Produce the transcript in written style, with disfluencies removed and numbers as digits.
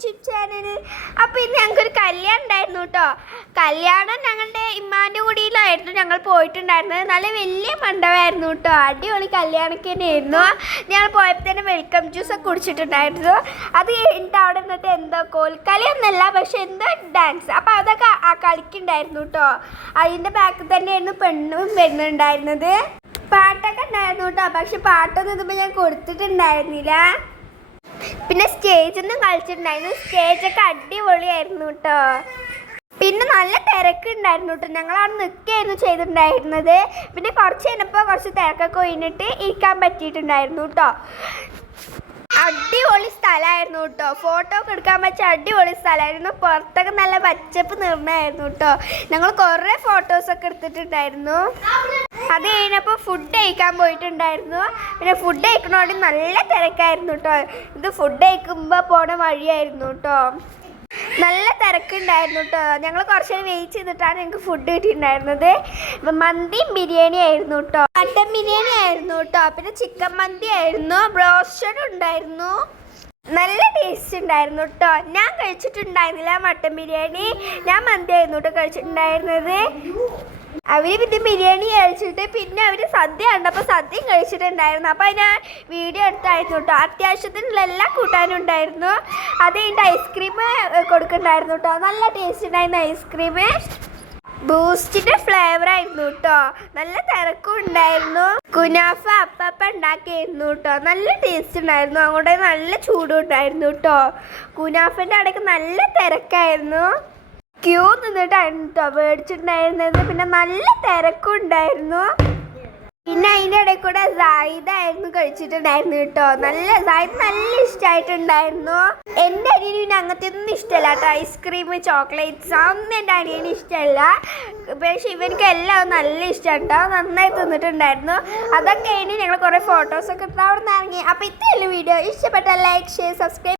YouTube channel. അപ്പോൾ ഇന്ന് ഞങ്ങൾക്കൊരു കല്യാണം ഉണ്ടായിരുന്നു കേട്ടോ. കല്യാണം ഞങ്ങളുടെ ഇമ്മാൻ്റെ കൂടിയിലായിരുന്നു ഞങ്ങൾ പോയിട്ടുണ്ടായിരുന്നത്. നല്ല വലിയ മണ്ഡപമായിരുന്നു കേട്ടോ. അടിപൊളി കല്യാണമൊക്കെ തന്നെയായിരുന്നു. ഞങ്ങൾ പോയപ്പോൾ തന്നെ വെൽക്കം ജ്യൂസൊക്കെ കുടിച്ചിട്ടുണ്ടായിരുന്നു. അത് കഴിഞ്ഞിട്ട് അവിടെ നിന്നിട്ട് എന്തോ കോൽക്കളിയൊന്നുമല്ല, പക്ഷെ എന്തോ ഡാൻസ്. അപ്പോൾ അതൊക്കെ കളിക്കുന്നുണ്ടായിരുന്നു കേട്ടോ. അതിൻ്റെ ബാക്കിൽ തന്നെയായിരുന്നു പെണ്ണും വരുന്നുണ്ടായിരുന്നത്. പാട്ടൊക്കെ ഉണ്ടായിരുന്നു കേട്ടോ, പക്ഷെ പാട്ടൊന്നും ഇതുമ്പോൾ ഞാൻ കൊടുത്തിട്ടുണ്ടായിരുന്നില്ല. പിന്നെ സ്റ്റേജൊന്നും കളിച്ചിട്ടുണ്ടായിരുന്നു. സ്റ്റേജൊക്കെ അടിപൊളിയായിരുന്നു കേട്ടോ. പിന്നെ നല്ല തിരക്കുണ്ടായിരുന്നു കേട്ടോ. ഞങ്ങളവിടെ നിൽക്കുകയായിരുന്നു ചെയ്തിട്ടുണ്ടായിരുന്നത്. പിന്നെ കുറച്ച് കഴിഞ്ഞപ്പോൾ കുറച്ച് തിരക്കൊക്കെ ഒഴിഞ്ഞിട്ട് ഇരിക്കാൻ പറ്റിയിട്ടുണ്ടായിരുന്നു കേട്ടോ. അടിപൊളി സ്ഥലമായിരുന്നു കേട്ടോ. ഫോട്ടോ ഒക്കെ എടുക്കാൻ പറ്റിയ അടിപൊളി സ്ഥലമായിരുന്നു. പുറത്തൊക്കെ നല്ല പച്ചപ്പ് നിറഞ്ഞായിരുന്നു കേട്ടോ. ഞങ്ങൾ കുറേ ഫോട്ടോസൊക്കെ എടുത്തിട്ടുണ്ടായിരുന്നു. അത് കഴിഞ്ഞപ്പോൾ ഫുഡ് കഴിക്കാൻ പോയിട്ടുണ്ടായിരുന്നു. പിന്നെ ഫുഡ് കഴിക്കണോണ്ട് നല്ല തിരക്കായിരുന്നു കേട്ടോ. ഇത് ഫുഡ് കഴിക്കുമ്പോൾ പോണ വഴിയായിരുന്നു കേട്ടോ. നല്ല തിരക്കുണ്ടായിരുന്നു കേട്ടോ. ഞങ്ങൾ കുറച്ച് നേരം വെയിറ്റ് ചെയ്തിട്ടാണ് ഞങ്ങൾക്ക് ഫുഡ് കിട്ടിയിട്ടുണ്ടായിരുന്നത്. മന്തിയും ബിരിയാണി ആയിരുന്നു കേട്ടോ. മട്ടൻ ബിരിയാണി ആയിരുന്നു കേട്ടോ. പിന്നെ ചിക്കൻ മന്തി ആയിരുന്നു. ബ്രോസ്റ്റഡ് ഉണ്ടായിരുന്നു. നല്ല ടേസ്റ്റ് ഉണ്ടായിരുന്നു കേട്ടോ. ഞാൻ കഴിച്ചിട്ടുണ്ടായിരുന്നില്ല മട്ടൻ ബിരിയാണി. ഞാൻ മന്തി ആയിരുന്നു കേട്ടോ കഴിച്ചിട്ടുണ്ടായിരുന്നത്. അവർ പിന്നെ ബിരിയാണി കഴിച്ചിട്ട് പിന്നെ അവർ സദ്യ കണ്ടപ്പോൾ സദ്യയും കഴിച്ചിട്ടുണ്ടായിരുന്നു. അപ്പോൾ ഞാൻ വീഡിയോ എടുത്തായിരുന്നു കേട്ടോ. അത്യാവശ്യത്തിനുള്ള എല്ലാ കൂട്ടാനും ഉണ്ടായിരുന്നു. അത് കഴിഞ്ഞിട്ട് ഐസ്ക്രീം കൊടുക്കുന്നുണ്ടായിരുന്നു കേട്ടോ. നല്ല ടേസ്റ്റ് ഉണ്ടായിരുന്നു ഐസ്ക്രീം. ബൂസ്റ്റിൻ്റെ ഫ്ലേവർ ആയിരുന്നു കേട്ടോ. നല്ല തിരക്കും ഉണ്ടായിരുന്നു. കുനാഫ അപ്പപ്പം ഉണ്ടാക്കിയായിരുന്നു കേട്ടോ. നല്ല ടേസ്റ്റ് ഉണ്ടായിരുന്നു. അങ്ങോട്ടേ നല്ല ചൂടും ഉണ്ടായിരുന്നു കേട്ടോ. കുനാഫൻ്റെ അവിടേക്ക് നല്ല തിരക്കായിരുന്നു. ക്യൂ നിന്നിട്ടായിരുന്നു കേട്ടോ മേടിച്ചിട്ടുണ്ടായിരുന്നത്. പിന്നെ നല്ല തിരക്കും ഉണ്ടായിരുന്നു. പിന്നെ അതിൻ്റെ ഇടയിൽ കൂടെ സായിദായിരുന്നു കഴിച്ചിട്ടുണ്ടായിരുന്നു കേട്ടോ. സായിദ് നല്ല ഇഷ്ടമായിട്ടുണ്ടായിരുന്നു. എൻ്റെ അനിയന് പിന്നെ അങ്ങനത്തെ ഒന്നും ഇഷ്ടമല്ല കേട്ടോ. ഐസ്ക്രീം ചോക്ലേറ്റ്സ് അതൊന്നും എൻ്റെ അനിയന് ഇഷ്ടമല്ല. പക്ഷെ ഇവർക്ക് എല്ലാം നല്ല ഇഷ്ടമാണ് കേട്ടോ. നന്നായി തിന്നിട്ടുണ്ടായിരുന്നു. അതൊക്കെ കഴിഞ്ഞ് ഞങ്ങൾ കുറേ ഫോട്ടോസൊക്കെ എടുത്ത് അവിടെ നിന്ന് ഇറങ്ങി. അപ്പോൾ ഇത്രയുള്ള വീഡിയോ ഇഷ്ടപ്പെട്ട ലൈക്ക് ഷെയർ സബ്സ്ക്രൈബ്